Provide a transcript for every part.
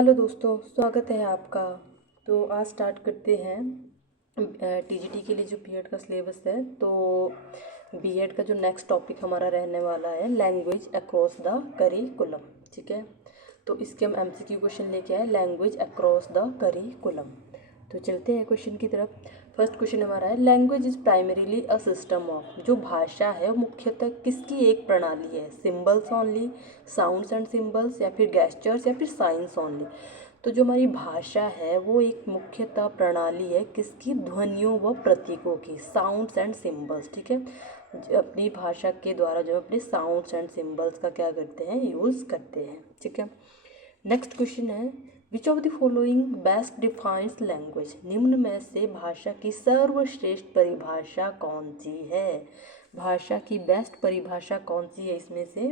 Hello दोस्तों, स्वागत है आपका। तो आज स्टार्ट करते हैं टीजीटी के लिए जो बीएड का सिलेबस है। तो बीएड का जो नेक्स्ट टॉपिक हमारा रहने वाला है लैंग्वेज अक्रॉस द करिकुलम। ठीक है, तो इसके हम एमसीक्यू क्वेश्चन लेके आए, लैंग्वेज अक्रॉस द करिकुलम। तो चलते हैं क्वेश्चन की तरफ। फर्स्ट क्वेश्चन हमारा है, language is primarily a system of. जो भाषा है वो मुख्यतः किसकी एक प्रणाली है? Symbols only, sounds and symbols, या फिर गेस्चर्स, या फिर साइंस ओनली। तो जो हमारी भाषा है वो एक मुख्यतः प्रणाली है किसकी? ध्वनियों व प्रतीकों की, साउंड्स एंड सिंबल्स। ठीक है, अपनी भाषा के द्वारा जो अपने साउंड्स एंड सिंबल्स का क्या करते हैं? यूज़ करते हैं। ठीक है, नेक्स्ट क्वेश्चन है, which of the following best defines language. निम्न में से भाषा की सर्वश्रेष्ठ परिभाषा कौन सी है? भाषा की बेस्ट परिभाषा कौन सी है इसमें से?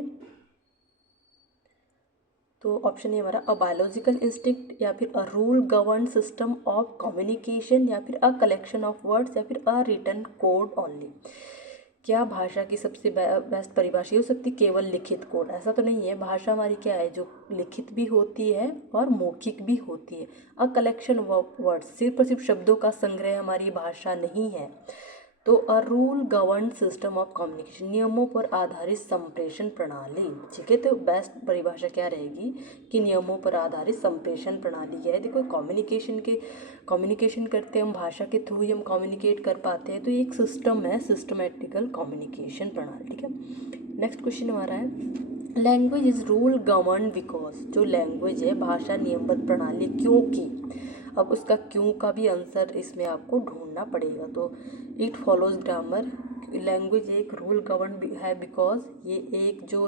तो ऑप्शन है हमारा, अ बायोलॉजिकल इंस्टिंक्ट, या फिर a rule govern system of communication, या फिर अ कलेक्शन ऑफ वर्ड्स, या फिर अ रिटन कोड ओनली। क्या भाषा की सबसे बेस्ट परिभाषा हो सकती? केवल लिखित कोड? ऐसा तो नहीं है, भाषा हमारी क्या है, जो लिखित भी होती है और मौखिक भी होती है। अ कलेक्शन ऑफ वर्ड्स, सिर्फ और सिर्फ शब्दों का संग्रह हमारी भाषा नहीं है। तो a rule govern system of communication, नियमों पर आधारित संप्रेषण प्रणाली। ठीक है, तो बेस्ट परिभाषा क्या रहेगी कि नियमों पर आधारित संप्रेषण प्रणाली क्या है? देखो, कम्युनिकेशन करते हैं हम, भाषा के थ्रू ही हम कम्युनिकेट कर पाते हैं, तो ये एक सिस्टम है, सिस्टमेटिकल कम्युनिकेशन प्रणाली। ठीक है, नेक्स्ट क्वेश्चन हमारा है, language is rule govern because. जो लैंग्वेज है भाषा नियमबद्ध प्रणाली, क्योंकि। अब उसका क्यों का भी आंसर इसमें आपको ढूंढना पड़ेगा। तो इट फॉलोज ग्रामर, लैंग्वेज एक रूल गवर्न है बिकॉज ये एक जो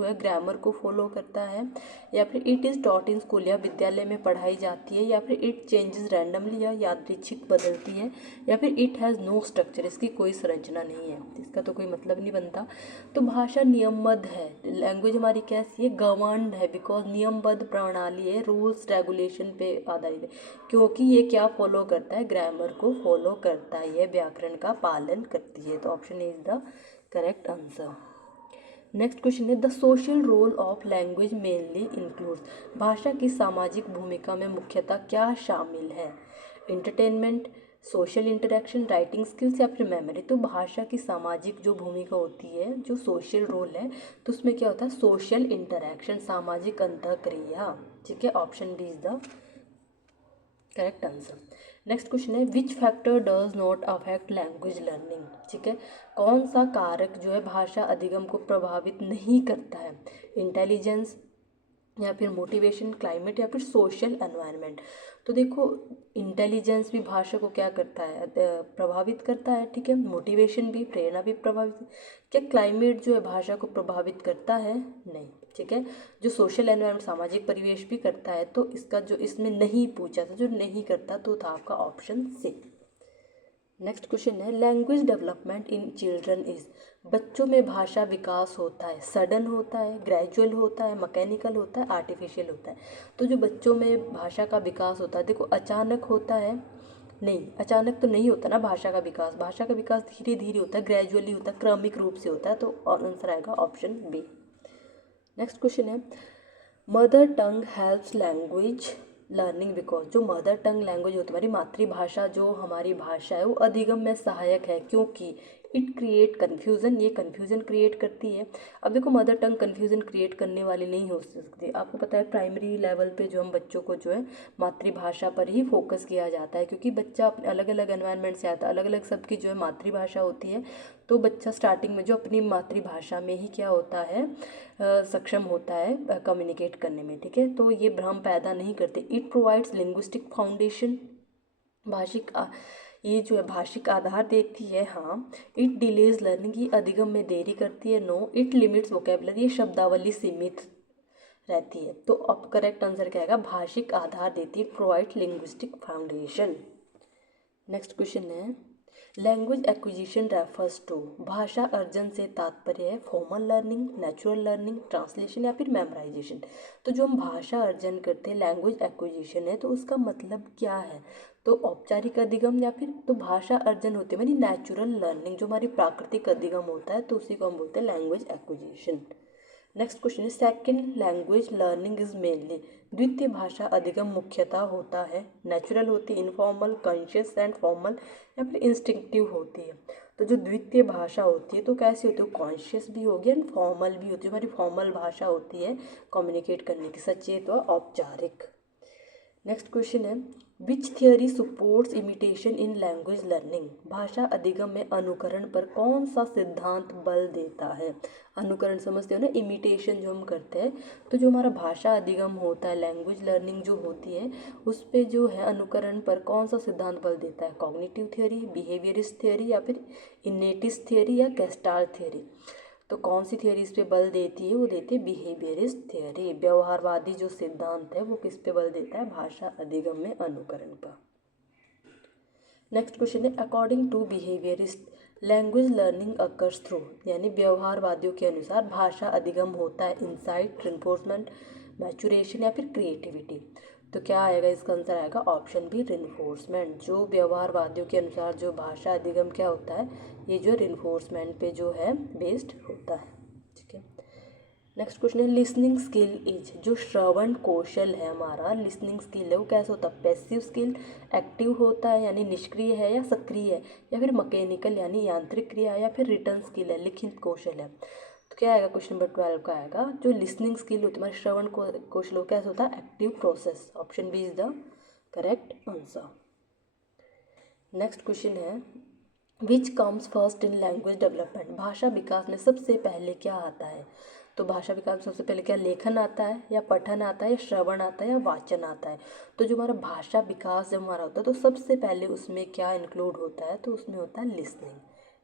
है ग्रामर को फॉलो करता है, या फिर it is taught in school, या विद्यालय में पढ़ाई जाती है, या फिर इट चेंजेस रैंडमली, या यादृच्छिक बदलती है, या फिर इट हैज़ नो स्ट्रक्चर, इसकी कोई संरचना नहीं है। इसका तो कोई मतलब नहीं बनता। तो भाषा नियमबद्ध है, लैंग्वेज हमारी कैसी है? गवर्नड है, बिकॉज नियमबद्ध प्रणाली है, रूल्स रेगुलेशन पे आधारित है, क्योंकि ये क्या फॉलो करता है? ग्रामर को फॉलो करता है, यह व्याकरण का पालन करती है। तो option is the correct answer. Next question है, the social role of language mainly includes. भाषा की सामाजिक भूमिका में मुख्यतः क्या शामिल है? Entertainment, social interaction, writing skills, या फिर मेमोरी। तो भाषा की सामाजिक जो भूमिका होती है, जो सोशल रोल है, तो उसमें क्या होता है? सोशल इंटरेक्शन, सामाजिक अंतःक्रिया। ठीक है, option D is the correct answer. Next question है, which factor does not affect language learning. ठीक है, कौन सा कारक जो है भाषा अधिगम को प्रभावित नहीं करता है? इंटेलिजेंस, या फिर मोटिवेशन, क्लाइमेट, या फिर सोशल एनवायरनमेंट। तो देखो, इंटेलिजेंस भी भाषा को क्या करता है? प्रभावित करता है। ठीक है, मोटिवेशन भी, प्रेरणा भी प्रभावित। क्या क्लाइमेट जो है भाषा को प्रभावित करता है? नहीं। ठीक है, जो सोशल एनवायरनमेंट, सामाजिक परिवेश भी करता है। तो इसका जो इसमें नहीं पूछा था, जो नहीं करता, तो था आपका ऑप्शन सी। नेक्स्ट क्वेश्चन है, language development in children is. बच्चों में भाषा विकास होता है, सडन होता है, ग्रेजुअल होता है, मैकेनिकल होता है, आर्टिफिशियल होता है। तो जो बच्चों में भाषा का विकास होता है, देखो अचानक होता है? नहीं, अचानक तो नहीं होता ना भाषा का विकास। भाषा का विकास धीरे धीरे होता है, ग्रेजुअली होता है, क्रमिक रूप से होता है। तो आंसर आएगा ऑप्शन बी। नेक्स्ट क्वेश्चन है, mother tongue helps language learning because. जो मदर टंग लैंग्वेज होती है, हमारी मातृभाषा, जो हमारी भाषा है, वो अधिगम में सहायक है, क्योंकि इट क्रिएट कन्फ्यूज़न, ये कन्फ्यूज़न क्रिएट करती है। अब देखो, मदर टंग कन्फ्यूज़न क्रिएट करने वाली नहीं हो सकती। आपको पता है प्राइमरी लेवल पे जो हम बच्चों को जो है मातृभाषा पर ही फोकस किया जाता है, क्योंकि बच्चा अपने अलग अलग एनवायरनमेंट से आता है, अलग अलग सबकी जो है मातृभाषा होती है। तो बच्चा स्टार्टिंग में जो अपनी मातृभाषा में ही क्या होता है? सक्षम होता है कम्युनिकेट करने में। ठीक है, तो ये भ्रम पैदा नहीं करते। इट प्रोवाइड्स लिंग्विस्टिक फाउंडेशन, ये जो है भाषिक आधार देती है। हाँ। इट डिलेज लर्निंग, ये अधिगम में देरी करती है। नो। इट लिमिट्स वोकेबलरी, ये शब्दावली सीमित रहती है। तो अब करेक्ट आंसर क्या आएगा? भाषिक आधार देती है, provide linguistic foundation. Next question है, लैंग्वेज एक्विजिशन रेफर्स टू। भाषा अर्जन से तात्पर्य है formal learning, natural learning, translation, या फिर मेमोराइजेशन। तो जो हम भाषा अर्जन करते हैं, लैंग्वेज एक्विजिशन है, तो उसका मतलब क्या है? तो औपचारिक अधिगम, या फिर तो भाषा अर्जन होती है यानी नेचुरल लर्निंग, जो हमारी प्राकृतिक अधिगम होता है, तो उसी को हम बोलते हैं लैंग्वेज एक्विजिशन। नेक्स्ट क्वेश्चन है second language learning is mainly, द्वितीय भाषा अधिगम मुख्यतः होता है नेचुरल होती है, इनफॉर्मल, कॉन्शियस एंड फॉर्मल या फिर इंस्टिंक्टिव होती है। तो जो द्वितीय भाषा होती है तो कैसी होती है, कॉन्शियस भी होगी एंड फॉर्मल भी होती है। हमारी फॉर्मल भाषा होती है कम्युनिकेट करने की, सचेत व औपचारिक। नेक्स्ट क्वेश्चन है which theory supports imitation in language learning, भाषा अधिगम में अनुकरण पर कौन सा सिद्धांत बल देता है। अनुकरण समझते हो ना, इमिटेशन जो हम करते हैं, तो जो हमारा भाषा अधिगम होता है, लैंग्वेज लर्निंग जो होती है, उस पे जो है अनुकरण पर कौन सा सिद्धांत बल देता है, कॉग्निटिव थियोरी, बिहेवियरिस्ट थियोरी या फिर इनेटिस्ट थियोरी या गेस्टाल्ट थियोरी। तो कौन सी थियोरी इस पे बल देती है, वो देती है बिहेवियरिस्ट थियोरी। व्यवहारवादी जो सिद्धांत है वो किस पे बल देता है, भाषा अधिगम में अनुकरण पर। नेक्स्ट क्वेश्चन है according to behaviourist language learning occurs through, यानी व्यवहारवादियों के अनुसार भाषा अधिगम होता है इंसाइट, रिइंफोर्समेंट, मैचुरेशन या फिर क्रिएटिविटी। तो क्या आएगा, इसका आंसर आएगा ऑप्शन बी, रिइंफोर्समेंट। जो व्यवहारवादियों के अनुसार जो भाषा अधिगम क्या होता है, ये जो रिइंफोर्समेंट पे जो है बेस्ड होता है। ठीक है। नेक्स्ट क्वेश्चन है लिसनिंग स्किल इज, जो श्रवण कौशल है हमारा, लिसनिंग स्किल है वो कैसा होता है, पैसिव स्किल, एक्टिव होता है यानी निष्क्रिय है या सक्रिय है, या फिर मैकेनिकल यानी यांत्रिक क्रिया, या फिर रिटर्न स्किल है, लिखित कौशल है। तो क्या आएगा, क्वेश्चन नंबर 12 का आएगा जो लिसनिंग स्किल होती है हमारे श्रवण कौशल वो कैसा होता है, active process. Option B is the correct answer. Next question है which comes first in language development, भाषा विकास में सबसे पहले क्या आता है। तो भाषा विकास में सबसे पहले क्या, लेखन आता है या पठन आता है या श्रवण आता है या वाचन आता है। तो जो हमारा भाषा विकास जब हमारा होता है तो सबसे पहले उसमें क्या इंक्लूड होता है, तो उसमें होता है लिसनिंग।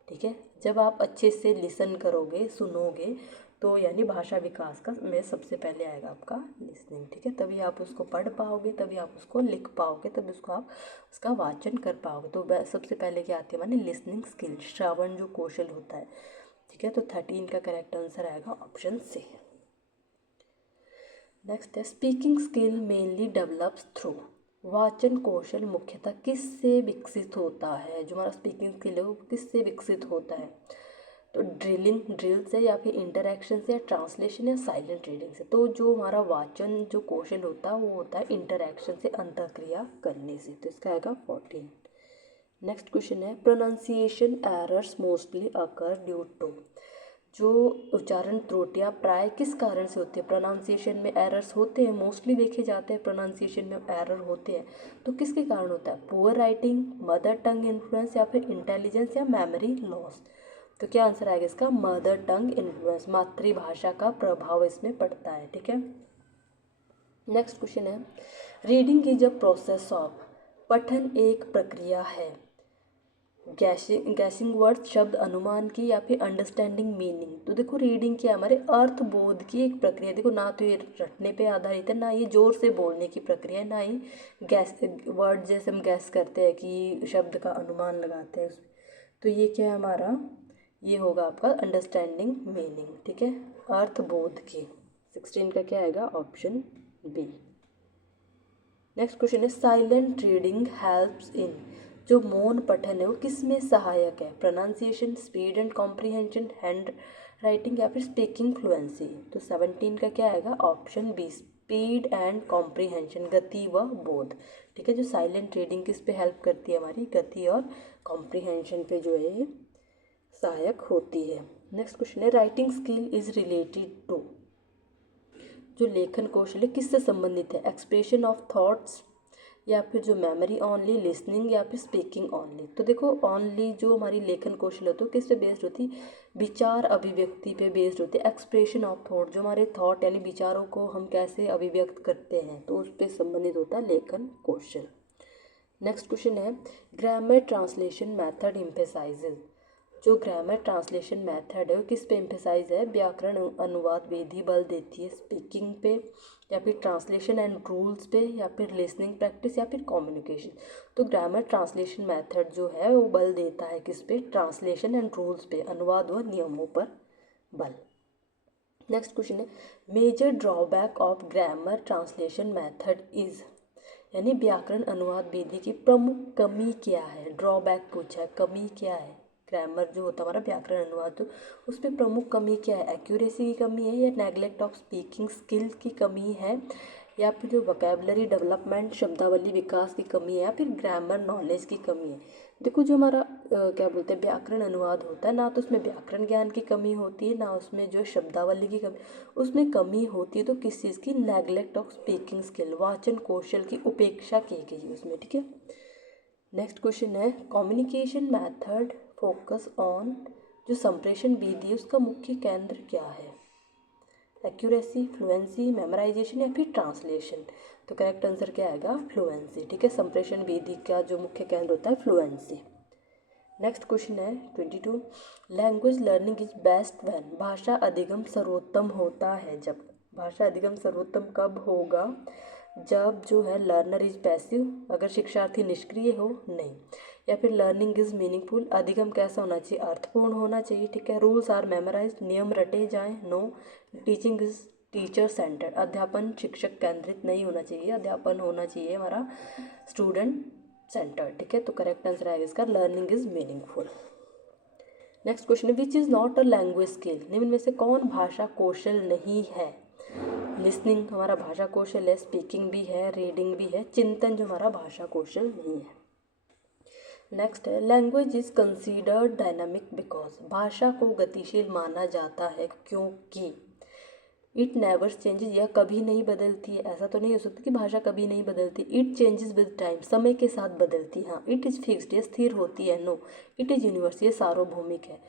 ठीक है, जब आप अच्छे से लिसन करोगे, सुनोगे, तो यानी भाषा विकास का में सबसे पहले आएगा आपका लिसनिंग। ठीक है, तभी आप उसको पढ़ पाओगे, तभी आप उसको लिख पाओगे, तभी उसको आप उसका वाचन कर पाओगे। तो सबसे पहले क्या आती है माने लिसनिंग स्किल, श्रवण जो कौशल होता है। ठीक है, तो 13 का करेक्ट आंसर आएगा ऑप्शन सी। नेक्स्ट है speaking skill mainly develops through, वाचन कौशल मुख्यतः किससे विकसित होता है, जो हमारा स्पीकिंग स्किल है वो किससे विकसित होता है। तो ड्रिल से या फिर इंटरैक्शन से या ट्रांसलेशन या साइलेंट रीडिंग से। तो जो हमारा वाचन जो कौशल होता है वो होता है इंटरैक्शन से, अंतःक्रिया करने से। तो इसका आएगा 14। नेक्स्ट क्वेश्चन है pronunciation errors mostly occur due to, जो उच्चारण त्रुटियां प्राय किस कारण से होती है। प्रोनाउंसिएशन में एरर्स होते हैं, मोस्टली देखे जाते हैं प्रोनाउंसिएशन में एरर होते हैं, तो किसके कारण होता है, poor writing, mother tongue influence या फिर इंटेलिजेंस या मेमोरी लॉस। तो क्या आंसर आएगा इसका, मदर टंग इन्फ्लुएंस, मातृभाषा का प्रभाव इसमें पड़ता है। ठीक है। नेक्स्ट क्वेश्चन है reading is a process of, पठन एक प्रक्रिया है, गैसिंग वर्ड शब्द अनुमान की या फिर अंडरस्टैंडिंग मीनिंग। तो देखो रीडिंग क्या है, हमारे अर्थ बोध की एक प्रक्रिया। देखो ना तो ये रटने पे आधारित है, ना ये जोर से बोलने की प्रक्रिया है, ना ही गैस वर्ड जैसे हम गैस करते हैं कि शब्द का अनुमान लगाते हैं उसमें। तो ये क्या है हमारा, ये होगा आपका अंडरस्टैंडिंग मीनिंग। ठीक है, अर्थ बोध की। 16 का क्या आएगा, ऑप्शन बी। नेक्स्ट क्वेश्चन है साइलेंट रीडिंग हेल्प्स इन, जो मौन पठन है वो किस में सहायक है, pronunciation, speed and comprehension, handwriting या फिर स्पीकिंग फ्लुएंसी। तो 17 का क्या आएगा, option B, speed and comprehension, गति व बोध। ठीक है, जो साइलेंट रीडिंग किस पे हेल्प करती है, हमारी गति और कॉम्प्रीहेंशन पे जो है सहायक होती है। नेक्स्ट क्वेश्चन है writing skill is related to, जो लेखन कौशल है किससे संबंधित है, एक्सप्रेशन ऑफ थॉट्स या फिर जो मेमोरी ओनली, लिसनिंग या फिर स्पीकिंग ओनली। तो देखो ओनली जो हमारी लेखन कौशल होती है किस पे बेस्ड होती है, विचार अभिव्यक्ति पे बेस्ड होती है। एक्सप्रेशन ऑफ थॉट, जो हमारे थॉट यानी विचारों को हम कैसे अभिव्यक्त करते हैं, तो उस पर संबंधित होता है लेखन कौशल। नेक्स्ट क्वेश्चन है ग्रामर ट्रांसलेशन मेथड एम्फेसाइजेज, जो ग्रामर ट्रांसलेशन मेथड है वो किस पे एम्फेसाइज है, व्याकरण अनुवाद विधि बल देती है स्पीकिंग पे या फिर ट्रांसलेशन एंड रूल्स पे या फिर लिसनिंग प्रैक्टिस या फिर कम्युनिकेशन। तो ग्रामर ट्रांसलेशन मेथड जो है वो बल देता है किस पे, ट्रांसलेशन एंड रूल्स पे, अनुवाद व नियमों पर बल। नेक्स्ट क्वेश्चन है major drawback of grammar translation method is, यानी व्याकरण अनुवाद विधि की प्रमुख कमी क्या है, ड्रॉबैक पूछा है, कमी क्या है। ग्रामर जो होता है हमारा व्याकरण अनुवाद, तो उसमें प्रमुख कमी क्या है? एक्यूरेसी की कमी है या नेगलेक्ट ऑफ स्पीकिंग स्किल की कमी है या फिर जो वोकैबुलरी डेवलपमेंट शब्दावली विकास की कमी है या फिर ग्रामर नॉलेज की कमी है। देखो जो हमारा क्या बोलते हैं व्याकरण अनुवाद होता है ना, तो उसमें व्याकरण ज्ञान की कमी होती है ना उसमें जो शब्दावली की कमी, उसमें कमी होती है तो किस चीज़ की? नेगलेक्ट ऑफ स्पीकिंग स्किल, वाचन कौशल की उपेक्षा की गई है उसमें, ठीक है। नेक्स्ट क्वेश्चन है कम्युनिकेशन मेथड फोकस ऑन, जो संप्रेषण विधि है उसका मुख्य केंद्र क्या है? एक्यूरेसी, फ्लुएंसी, मेमोराइजेशन या फिर ट्रांसलेशन। तो करेक्ट आंसर क्या आएगा? फ्लुएंसी, ठीक है। संप्रेषण विधि का जो मुख्य केंद्र होता है फ्लुएंसी। नेक्स्ट क्वेश्चन है 22, language learning is best when, भाषा अधिगम सर्वोत्तम होता है जब। भाषा अधिगम सर्वोत्तम कब होगा? जब जो है लर्नर इज पैसिव, अगर शिक्षार्थी निष्क्रिय हो, नहीं, या फिर लर्निंग इज मीनिंगफुल, अधिगम कैसा होना चाहिए? अर्थपूर्ण होना चाहिए, ठीक है। रूल्स आर मेमोराइज, नियम रटे जाएं, no. Teaching is teacher centred, अध्यापन शिक्षक केंद्रित नहीं होना चाहिए, अध्यापन होना चाहिए हमारा स्टूडेंट सेंटर, ठीक है। तो करेक्ट आंसर आएगा इसका learning is meaningful. Next question है which is not a language skill, निम्न में से कौन भाषा कौशल नहीं है? लिसनिंग हमारा भाषा कौशल है, स्पीकिंग भी है, रीडिंग भी है, चिंतन जो हमारा भाषा कौशल नहीं है। नेक्स्ट है language is considered dynamic because, भाषा को गतिशील माना जाता है क्योंकि इट नेवर चेंजेस, यह कभी नहीं बदलती है। ऐसा तो नहीं हो सकता कि भाषा कभी नहीं बदलती। इट चेंजेस विद टाइम, समय के साथ बदलती है। हाँ, इट इज़ फिक्स्ड, ये स्थिर होती है। नो, इट इज़ यूनिवर्सल, ये सार्वभौमिक है।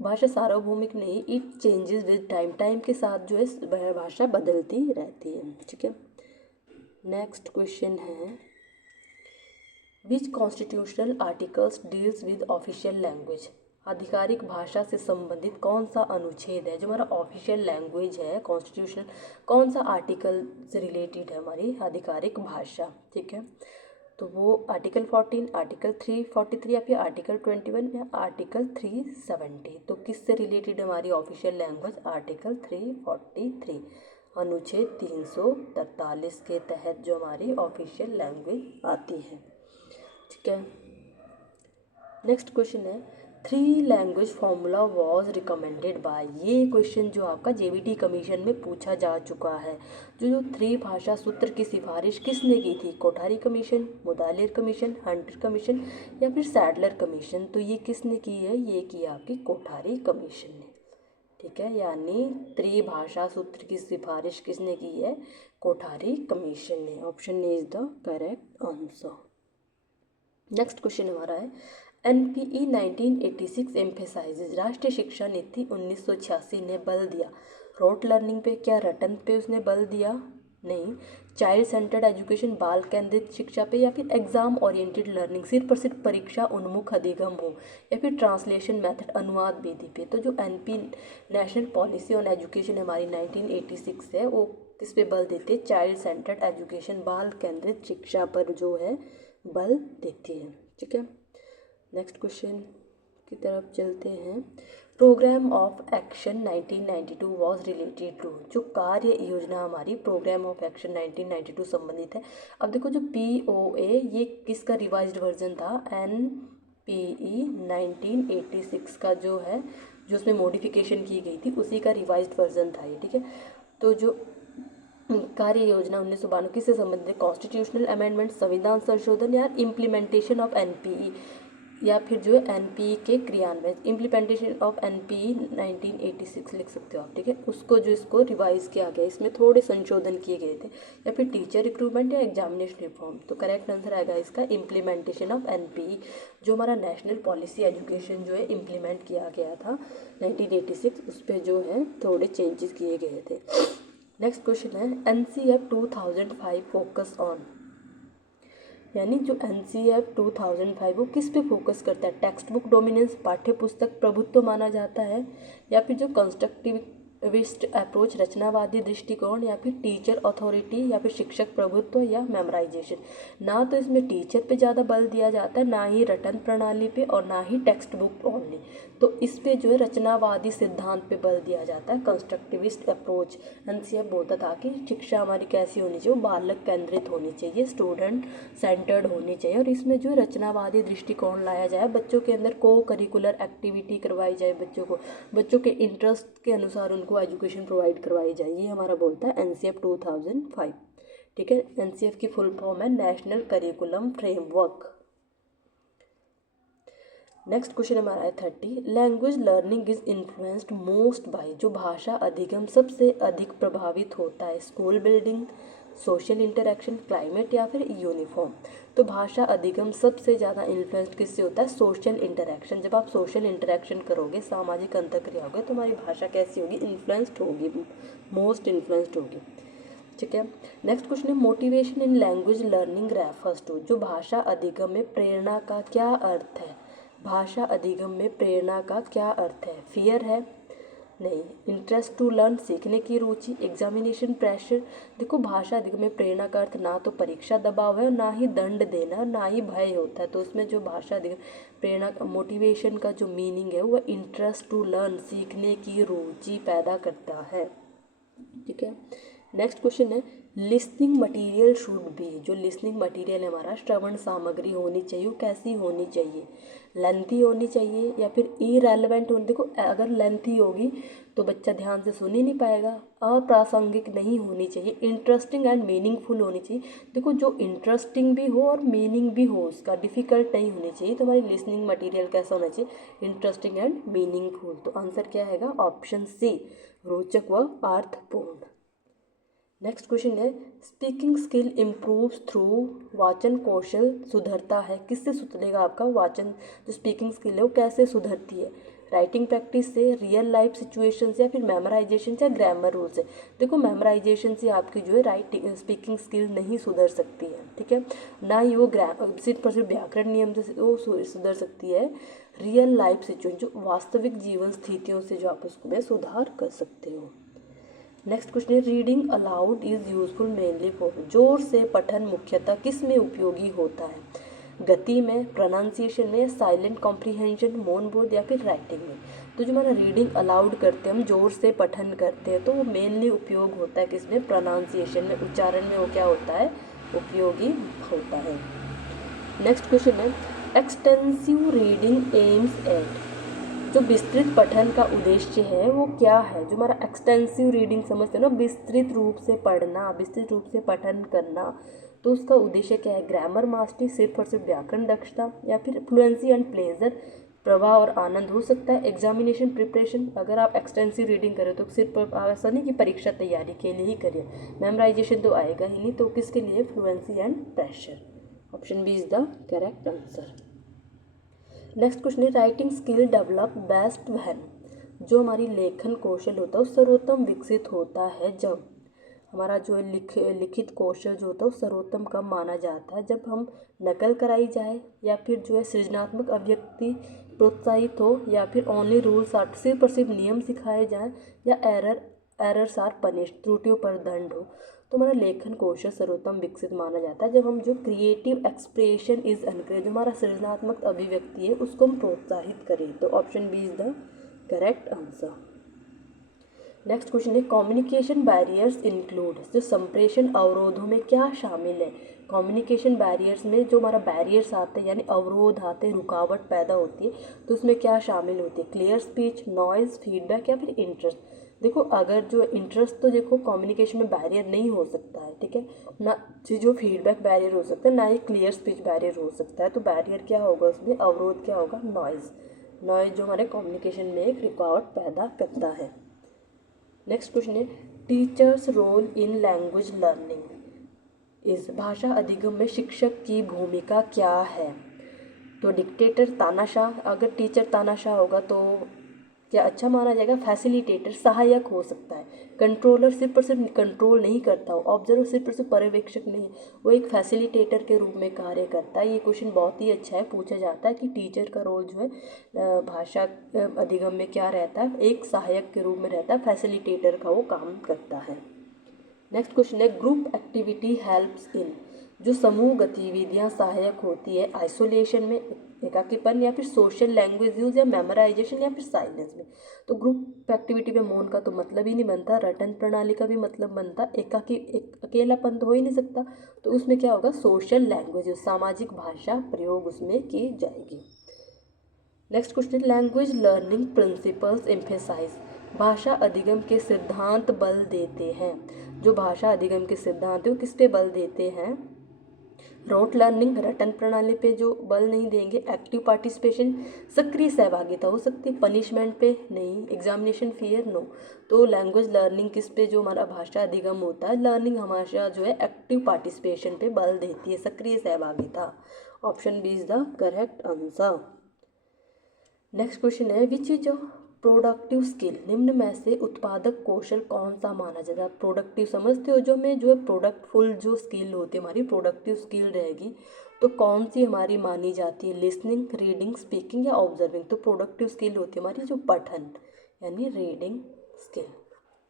भाषा सार्वभौमिक नहीं, it changes with time, time के साथ जो है भाषा बदलती रहती है, ठीक है। नेक्स्ट क्वेश्चन है which constitutional articles deals with official language, आधिकारिक भाषा से संबंधित कौन सा अनुच्छेद है? जो हमारा ऑफिशियल लैंग्वेज है कॉन्स्टिट्यूशनल, कौन सा आर्टिकल से रिलेटेड है हमारी आधिकारिक भाषा, ठीक है। तो वो आर्टिकल 14, आर्टिकल 343 या फिर आर्टिकल 21 या आर्टिकल 370। तो किससे रिलेटेड हमारी ऑफिशियल लैंग्वेज? आर्टिकल 343, अनुच्छेद 343 के तहत जो हमारी ऑफिशियल लैंग्वेज आती है, ठीक है। नेक्स्ट क्वेश्चन है 3 language formula was recommended by, ये क्वेश्चन जो आपका जेवीटी कमीशन में पूछा जा चुका है। जो 3 भाषा सूत्र की सिफारिश किसने की थी? Kothari commission, Mudaliar commission, Hunter commission या फिर सैडलर कमीशन। तो ये किसने की है? ये की आपकी कोठारी कमीशन ने, ठीक है। यानी त्रिभाषा सूत्र की सिफारिश किसने की है? कोठारी कमीशन ने। Option A is the correct answer. Next question हमारा है NPE 1986 एम्फेसाइजेज, राष्ट्रीय शिक्षा नीति 1986 ने बल दिया रोट लर्निंग पे, क्या रटन पे उसने बल दिया? नहीं। चाइल्ड सेंटर्ड एजुकेशन, बाल केंद्रित शिक्षा पे, या फिर एग्जाम ओरिएंटेड लर्निंग, सिर्फ पर सिर्फ परीक्षा उन्मुख अधिगम हो, या फिर ट्रांसलेशन मेथड, अनुवाद विधि पे। तो जो NP national policy on education हमारी 1986 है वो किस पे बल देती है? चाइल्ड सेंटर्ड एजुकेशन, बाल केंद्रित शिक्षा पर जो है बल देती है, ठीक है। नेक्स्ट क्वेश्चन की तरफ चलते हैं। Programme of action 1992 was related to, जो कार्य योजना हमारी प्रोग्राम ऑफ एक्शन 1992 संबंधित है। अब देखो जो POA ये किसका रिवाइज्ड वर्जन था? NPE 1986 का जो है, जो उसमें मॉडिफिकेशन की गई थी उसी का रिवाइज्ड वर्जन था ये, ठीक है। तो जो कार्य योजना 1992 किससे संबंधित है? कॉन्स्टिट्यूशनल अमेंडमेंट, संविधान संशोधन या इम्प्लीमेंटेशन ऑफ NPE, या फिर जो है NPE के क्रियान्वयन, इम्प्लीमेंटेशन ऑफ NPE 1986 लिख सकते हो आप, ठीक है। उसको जो इसको रिवाइज किया गया, इसमें थोड़े संशोधन किए गए थे, या फिर टीचर रिक्रूटमेंट या एग्जामिनेशन रिफॉर्म। तो करेक्ट आंसर आएगा इसका इम्प्लीमेंटेशन ऑफ NPE, जो हमारा नेशनल पॉलिसी एजुकेशन जो है इम्प्लीमेंट किया गया था 1986, उस पर जो है थोड़े चेंजेस किए गए थे। नेक्स्ट क्वेश्चन है NCF 2005 फोकस ऑन, यानी जो NCF 2005 वो किस पे फोकस करता है? टेक्स्ट बुक डोमिनेंस, पाठ्य पुस्तक प्रभुत्व माना जाता है, या फिर जो कंस्ट्रक्टिविस्ट अप्रोच, रचनावादी दृष्टिकोण, या फिर टीचर अथॉरिटी, या फिर शिक्षक प्रभुत्व या मेमोराइजेशन। ना तो इसमें टीचर पे ज़्यादा बल दिया जाता है, ना ही रटन प्रणाली पे, और ना ही टेक्स्ट बुक ओनली। तो इस पे जो है रचनावादी सिद्धांत पे बल दिया जाता है, कंस्ट्रक्टिविस्ट अप्रोच। एनसीएफ बोलता था कि शिक्षा हमारी कैसी होनी चाहिए, वो बालक केंद्रित होनी चाहिए, स्टूडेंट सेंटर्ड होनी चाहिए, और इसमें जो है रचनावादी दृष्टिकोण लाया जाए, बच्चों के अंदर को करिकुलर एक्टिविटी करवाई जाए, बच्चों के इंटरेस्ट के अनुसार उनको एजुकेशन प्रोवाइड करवाई जाए। ये हमारा बोलता है एनसीएफ 2005। ठीक है, एनसीएफ की फुल फॉर्म है national curriculum framework. Next question हमारा है 30। Language learning is influenced most by, जो भाषा अधिगम सबसे अधिक प्रभावित होता है, school building, social interaction, climate या फिर यूनिफॉर्म। तो भाषा अधिगम सबसे ज़्यादा इन्फ्लुएंस्ड किससे होता है, सोशल इंटरेक्शन। जब आप सोशल इंटरेक्शन करोगे, सामाजिक अंतःक्रिया होगी, तो हमारी भाषा कैसी होगी, इन्फ्लुएंस्ड होगी, मोस्ट इन्फ्लुएंस्ड होगी। ठीक है, नेक्स्ट क्वेश्चन है motivation in language learning refers to, जो भाषा अधिगम में प्रेरणा का क्या अर्थ है, भाषा अधिगम में प्रेरणा का क्या अर्थ है, फियर है, नहीं, इंटरेस्ट टू लर्न, सीखने की रुचि, एग्जामिनेशन प्रेशर। देखो भाषा अधिगम में प्रेरणा का अर्थ ना तो परीक्षा दबाव है, ना ही दंड देना, ना ही भय होता है। तो उसमें जो भाषा अधिगम प्रेरणा मोटिवेशन का जो मीनिंग है वो इंटरेस्ट टू लर्न, सीखने की रुचि पैदा करता है। ठीक है, नेक्स्ट क्वेश्चन है लिसनिंग मटेरियल शुड बी, जो लिसनिंग मटेरियल है हमारा, श्रवण सामग्री होनी चाहिए, वो कैसी होनी चाहिए, लेंथी होनी चाहिए या फिर इरेलेवेंट होनी। देखो अगर लेंथी होगी तो बच्चा ध्यान से सुन ही नहीं पाएगा, अप्रासंगिक नहीं होनी चाहिए, इंटरेस्टिंग एंड मीनिंगफुल होनी चाहिए। देखो जो इंटरेस्टिंग भी हो और मीनिंग भी हो, उसका डिफिकल्ट नहीं होनी चाहिए। तो हमारी लिसनिंग मटेरियल कैसा होना चाहिए, इंटरेस्टिंग एंड मीनिंगफुल। तो आंसर क्या है, ऑप्शन सी, रोचक व अर्थपूर्ण। नेक्स्ट क्वेश्चन है स्पीकिंग स्किल इम्प्रूव्स थ्रू, वाचन कौशल सुधरता है, किससे सुधरेगा आपका वाचन, जो स्पीकिंग स्किल है वो कैसे सुधरती है, राइटिंग प्रैक्टिस से, रियल लाइफ सिचुएशन से, या फिर मेमोराइजेशन से, ग्रामर रूल से। देखो मेमोराइजेशन से आपकी जो है राइटिंग स्पीकिंग स्किल नहीं सुधर सकती है। ठीक है, ना ही वो सिर्फ और सिर्फ व्याकरण नियम से वो सुधर सकती है, रियल लाइफ सिचुएशन, जो वास्तविक जीवन स्थितियों से जो आप उसमें सुधार कर सकते हो। नेक्स्ट क्वेश्चन है reading allowed is useful mainly for, जोर से पठन मुख्यतः किस में उपयोगी होता है, गति में, प्रोनाउंसिएशन में, साइलेंट कॉम्प्रीहेंशन, मौन बोध या फिर राइटिंग में। तो जो हमारा रीडिंग अलाउड करते हैं, हम जोर से पठन करते हैं, तो वो मेनली उपयोग होता है किसमें, प्रोनाउंसिएशन में, उच्चारण में वो क्या होता है, उपयोगी होता है। नेक्स्ट क्वेश्चन है एक्सटेंसिव रीडिंग एम्स एट, जो विस्तृत पठन का उद्देश्य है वो क्या है, जो हमारा एक्सटेंसिव रीडिंग समझते हैं ना, विस्तृत रूप से पढ़ना, विस्तृत रूप से पठन करना, तो उसका उद्देश्य क्या है, ग्रामर मास्टरी, सिर्फ और सिर्फ व्याकरण दक्षता, या फिर फ्लुएंसी एंड प्लेजर, प्रवाह और आनंद हो सकता है, एग्जामिनेशन प्रिपरेशन। अगर आप एक्सटेंसिव रीडिंग करें तो सिर्फ ऐसा नहीं कि परीक्षा तैयारी के लिए ही करिए, मेमोराइजेशन तो आएगा ही नहीं, तो किसके लिए, fluency and pressure. Option B is the correct answer. Next question है writing skill develop best when, जो हमारी लेखन कौशल होता है वो सर्वोत्तम विकसित होता है जब, हमारा जो लिखित कौशल जो होता है वो सर्वोत्तम कब माना जाता है, जब हम नकल कराई जाए, या फिर जो है सृजनात्मक अभिव्यक्ति प्रोत्साहित हो, या फिर ओनली रूल्स आर, सिर्फ और सिर्फ नियम सिखाए जाएँ, या एरर्स आर पनिश, त्रुटियों पर दंड हो। तो हमारा लेखन कौशल सर्वोत्तम विकसित माना जाता है जब हम जो क्रिएटिव एक्सप्रेशन इज एनकरेज, जो हमारा सृजनात्मक अभिव्यक्ति है उसको हम प्रोत्साहित करें। तो option B is the correct answer. Next question है कम्युनिकेशन बैरियर्स इंक्लूड, जो संप्रेषण अवरोधों में क्या शामिल है, कम्युनिकेशन बैरियर्स में जो हमारा बैरियर्स आते हैं यानी अवरोध आते हैं, रुकावट पैदा होती है, तो उसमें क्या शामिल होती है, क्लियर स्पीच, नॉइज, फीडबैक या फिर इंटरेस्ट। देखो अगर जो इंटरेस्ट, तो देखो कम्युनिकेशन में बैरियर नहीं हो सकता है, ठीक है ना, जो फीडबैक बैरियर हो सकता है, ना ही क्लियर स्पीच बैरियर हो सकता है। तो बैरियर क्या होगा उसमें, अवरोध क्या होगा, नॉइज़, नॉइज़ जो हमारे कम्युनिकेशन में एक रुकावट पैदा करता है। नेक्स्ट क्वेश्चन है teacher's role in language learning is, भाषा अधिगम में शिक्षक की भूमिका क्या है, तो डिक्टेटर, तानाशाह, अगर टीचर तानाशाह होगा तो क्या अच्छा माना जाएगा, फैसिलिटेटर, सहायक हो सकता है, कंट्रोलर, सिर्फ और सिर्फ कंट्रोल नहीं करता हो, ऑब्जर्वर सिर्फ और सिर्फ पर्यवेक्षक नहीं, वो एक फैसिलिटेटर के रूप में कार्य करता है। ये क्वेश्चन बहुत ही अच्छा है, पूछा जाता है कि टीचर का रोल जो है भाषा अधिगम में क्या रहता है, एक सहायक के रूप में रहता है, फैसिलिटेटर का वो काम करता है। नेक्स्ट क्वेश्चन है ग्रुप एक्टिविटी हेल्प्स इन, जो समूह गतिविधियां सहायक होती है आइसोलेशन में, एकाकीपन, या फिर सोशल लैंग्वेज यूज, या मेमोराइजेशन, या फिर साइलेंस में। तो ग्रुप एक्टिविटी में मौन का तो मतलब ही नहीं बनता, रटन प्रणाली का भी मतलब बनता, अकेलापन तो हो ही नहीं सकता। तो उसमें क्या होगा, सोशल लैंग्वेज यूज, सामाजिक भाषा प्रयोग उसमें की जाएगी। Next question, language learning principles emphasise, भाषा अधिगम के सिद्धांत बल देते हैं। जो भाषा अधिगम के सिद्धांत है वो किस पे बल देते हैं, रोट लर्निंग, रटन प्रणाली पे जो बल नहीं देंगे, एक्टिव पार्टिसिपेशन, सक्रिय सहभागिता हो सकती है, पनिशमेंट पे नहीं, एग्जामिनेशन फियर नो। तो लैंग्वेज लर्निंग किस पे, जो हमारा भाषा अधिगम होता है, लर्निंग हमेशा जो है एक्टिव पार्टिसिपेशन पे बल देती है, सक्रिय सहभागिता। Option B is the correct answer. Next question है, which is a productive skill, निम्न में से उत्पादक कौशल कौन सा माना जाता है। प्रोडक्टिव समझते हो, जो में जो है प्रोडक्टफुल जो स्किल होती है हमारी, प्रोडक्टिव स्किल रहेगी तो कौन सी हमारी मानी जाती है, लिसनिंग, रीडिंग, स्पीकिंग, या ऑब्जर्विंग। तो प्रोडक्टिव स्किल होती है हमारी जो पठन यानी रीडिंग स्किल।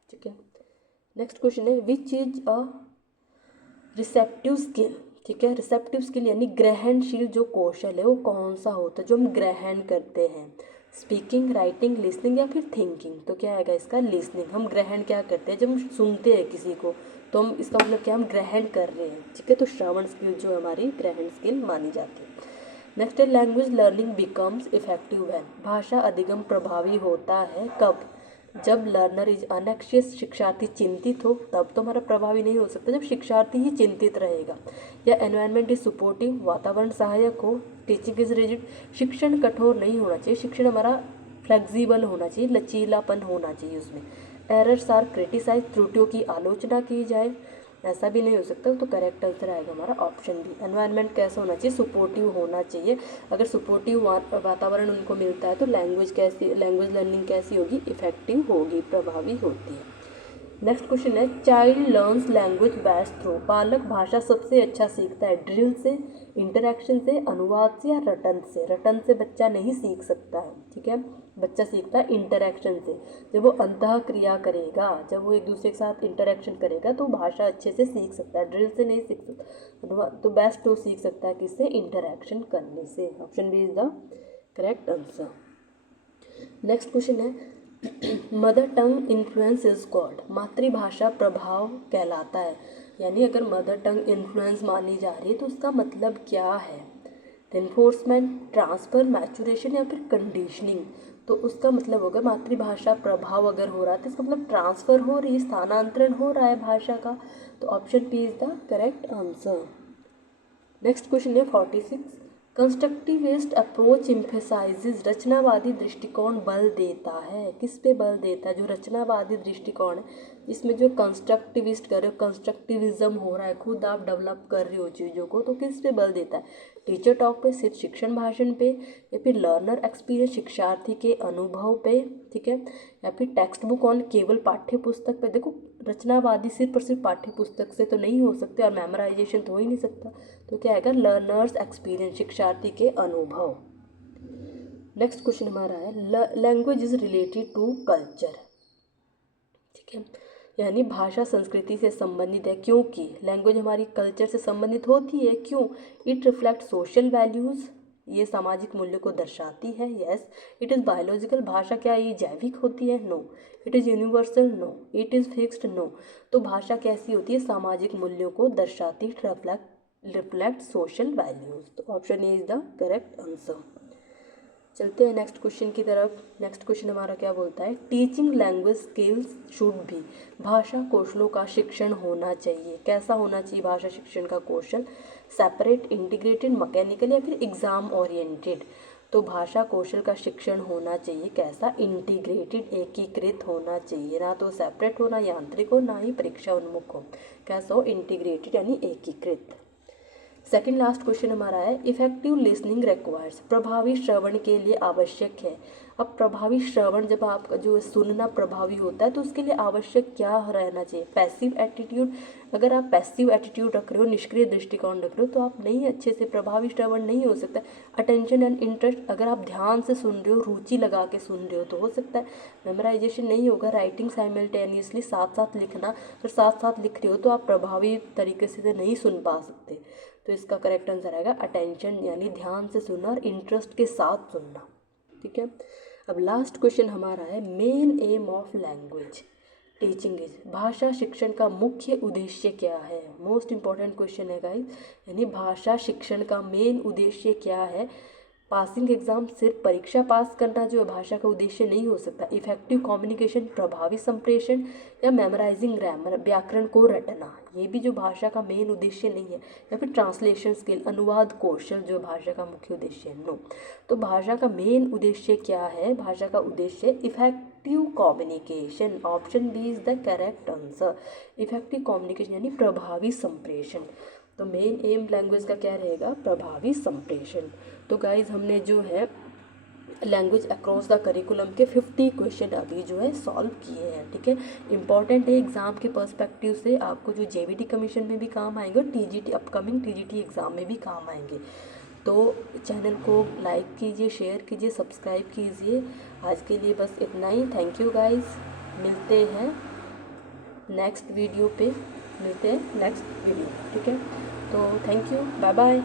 ठीक है। नेक्स्ट क्वेश्चन है, which is a receptive skill. ठीक है, रिसेप्टिव स्किल यानी ग्रहणशील जो कौशल है वो कौन सा होता है, जो हम ग्रहण करते हैं, स्पीकिंग, राइटिंग, लिसनिंग, या फिर थिंकिंग। तो क्या आएगा इसका, लिसनिंग। हम ग्रहण क्या करते हैं, जब हम सुनते हैं किसी को तो हम, इसका मतलब क्या, हम ग्रहण कर रहे हैं। ठीक है, तो श्रवण स्किल जो हमारी ग्रहण स्किल मानी जाती है। नेक्स्ट है, language learning becomes effective when, भाषा अधिगम प्रभावी होता है कब, जब लर्नर इज अनएक्शियस, शिक्षार्थी चिंतित हो, तब तो हमारा प्रभावी नहीं हो सकता, जब शिक्षार्थी ही चिंतित रहेगा, या एनवायरनमेंट इज सपोर्टिव, वातावरण सहायक हो, टीचिंग इज रिजिड, शिक्षण कठोर नहीं होना चाहिए, शिक्षण हमारा फ्लेक्सिबल होना चाहिए, लचीलापन होना चाहिए उसमें, एरर्स आर क्रिटिसाइज, त्रुटियों की आलोचना की जाए, ऐसा भी नहीं हो सकता। तो करेक्ट आंसर आएगा हमारा ऑप्शन बी। एनवायरनमेंट कैसा होना चाहिए, सपोर्टिव होना चाहिए। अगर सपोर्टिव वातावरण उनको मिलता है तो लैंग्वेज लर्निंग कैसी होगी, इफेक्टिव होगी, प्रभावी होती है। नेक्स्ट क्वेश्चन है, child learns language best through, बालक भाषा सबसे अच्छा सीखता है ड्रिल से, इंटरेक्शन से, अनुवाद से, या रटन से। रटन से बच्चा नहीं सीख सकता है। ठीक है, बच्चा सीखता है इंटरेक्शन से, जब वो अंतः क्रिया करेगा, जब वो एक दूसरे के साथ इंटरेक्शन करेगा तो भाषा अच्छे से सीख सकता है, ड्रिल से नहीं सीख सकता। अनुवाद तो बेस्ट वो सीख सकता है किससे, इंटरेक्शन करने से। Option B is the correct answer. Next question है, mother tongue influence is god, मातृभाषा प्रभाव कहलाता है। यानी अगर मदर टंग इन्फ्लुएंस मानी जा रही है तो उसका मतलब क्या है, इन्फोर्समेंट, ट्रांसफर, मैचुरेशन, या फिर कंडीशनिंग। तो उसका मतलब होगा मातृभाषा प्रभाव अगर हो रहा है तो इसका मतलब ट्रांसफर हो रही है, स्थानांतरण हो रहा है भाषा का। तो option B is the correct answer. Next question है 46, कंस्ट्रक्टिविस्ट अप्रोच एम्फेसाइजेज, रचनावादी दृष्टिकोण बल देता है, किस पे बल देता है, जो रचनावादी दृष्टिकोण है इसमें जो कंस्ट्रक्टिविस्ट कर रहे हो, कंस्ट्रक्टिविज्म हो रहा है, खुद आप डेवलप कर रहे हो चीज़ों को, तो किस पे बल देता है, टीचर टॉक पे, सिर्फ शिक्षण भाषण पे, या फिर लर्नर एक्सपीरियंस, शिक्षार्थी के अनुभव पे, ठीक है, या फिर टेक्स्ट बुक ऑन, केवल पाठ्य पुस्तक पे। देखो रचनावादी सिर्फ और सिर्फ पाठ्य पुस्तक से तो नहीं हो सकते और मेमोराइजेशन तो हो ही नहीं सकता। तो क्या आएगा, लर्नर्स एक्सपीरियंस, शिक्षार्थी के अनुभव। नेक्स्ट क्वेश्चन हमारा है, language is related to culture. ठीक है, यानी भाषा संस्कृति से संबंधित है, क्योंकि लैंग्वेज हमारी कल्चर से संबंधित होती है। क्यों, इट रिफ्लेक्ट सोशल वैल्यूज़, ये सामाजिक मूल्य को दर्शाती है। यस, इट इज़ बायोलॉजिकल, भाषा क्या ये जैविक होती है, no. It is universal, no. It is fixed, no. तो भाषा कैसी होती है, सामाजिक मूल्यों को दर्शाती, रिफ्लेक्ट सोशल वैल्यूज़। तो option A is the correct answer. चलते हैं नेक्स्ट क्वेश्चन की तरफ। नेक्स्ट क्वेश्चन हमारा क्या बोलता है, टीचिंग लैंग्वेज स्किल्स शुड भी, भाषा कौशलों का शिक्षण होना चाहिए। कैसा होना चाहिए भाषा शिक्षण का कौशल, सेपरेट, इंटीग्रेटेड, मैकेनिकल, या फिर एग्जाम ओरिएंटेड। तो भाषा कौशल का शिक्षण होना चाहिए कैसा, इंटीग्रेटेड, एकीकृत होना चाहिए, ना तो सेपरेट हो, ना यांत्रिक हो, ना ही परीक्षा उन्मुख हो। कैसा हो, इंटीग्रेटेड यानी एकीकृत। सेकेंड लास्ट क्वेश्चन हमारा है, इफेक्टिव लिसनिंग रिक्वायर्स, प्रभावी श्रवण के लिए आवश्यक है अब प्रभावी श्रवण, जब आपका जो सुनना प्रभावी होता है तो उसके लिए आवश्यक क्या रहना चाहिए? Passive attitude. अगर आप पैसिव एटीट्यूड रख रहे हो, निष्क्रिय दृष्टिकोण रख रहे हो, तो आप नहीं अच्छे से प्रभावी श्रवण नहीं हो सकता। अटेंशन एंड इंटरेस्ट, अगर आप ध्यान से सुन रहे हो, रुचि लगा के सुन रहे हो तो हो सकता है। मेमोराइजेशन नहीं होगा। राइटिंग साइमल्टेनियसली, साथ साथ लिखना, अगर साथ साथ लिख रहे हो तो आप प्रभावी तरीके से नहीं सुन पा सकते। तो इसका करेक्ट आंसर आएगा अटेंशन, यानी ध्यान से सुनना और इंटरेस्ट के साथ सुनना। ठीक है। अब लास्ट क्वेश्चन हमारा है, main M of language teaching is, भाषा शिक्षण का मुख्य उद्देश्य क्या है? मोस्ट इंपॉर्टेंट क्वेश्चन है गाइस, यानी भाषा शिक्षण का मेन उद्देश्य क्या है? पासिंग एग्जाम, सिर्फ परीक्षा पास करना जो भाषा का उद्देश्य नहीं हो सकता। इफेक्टिव कम्युनिकेशन, प्रभावी संप्रेषण, या मेमोराइजिंग ग्रामर, व्याकरण को रटना, ये भी जो भाषा का मेन उद्देश्य नहीं है। या फिर ट्रांसलेशन स्किल, अनुवाद कौशल जो भाषा का मुख्य उद्देश्य है, नो। तो भाषा का मेन उद्देश्य क्या है? भाषा का उद्देश्य effective communication, option B is the correct answer. Effective communication यानी प्रभावी संप्रेषण। तो मेन एम लैंग्वेज का क्या रहेगा? प्रभावी संप्रेषण। तो गाइज हमने जो है लैंग्वेज अक्रॉस द करिकुलम के 50 क्वेश्चन अभी जो है सॉल्व किए हैं। ठीक है, इंपॉर्टेंट है एग्ज़ाम के पर्सपेक्टिव से, आपको जो जेवीटी कमीशन में भी काम आएंगे और टीजीटी, अपकमिंग टीजीटी एग्ज़ाम में भी काम आएंगे। तो चैनल को लाइक कीजिए, शेयर कीजिए, सब्सक्राइब कीजिए। आज के लिए बस इतना ही। थैंक यू गाइज, मिलते हैं नेक्स्ट वीडियो पे, मिलते हैं नेक्स्ट वीडियो। ठीक है, तो थैंक यू, बाय बाय।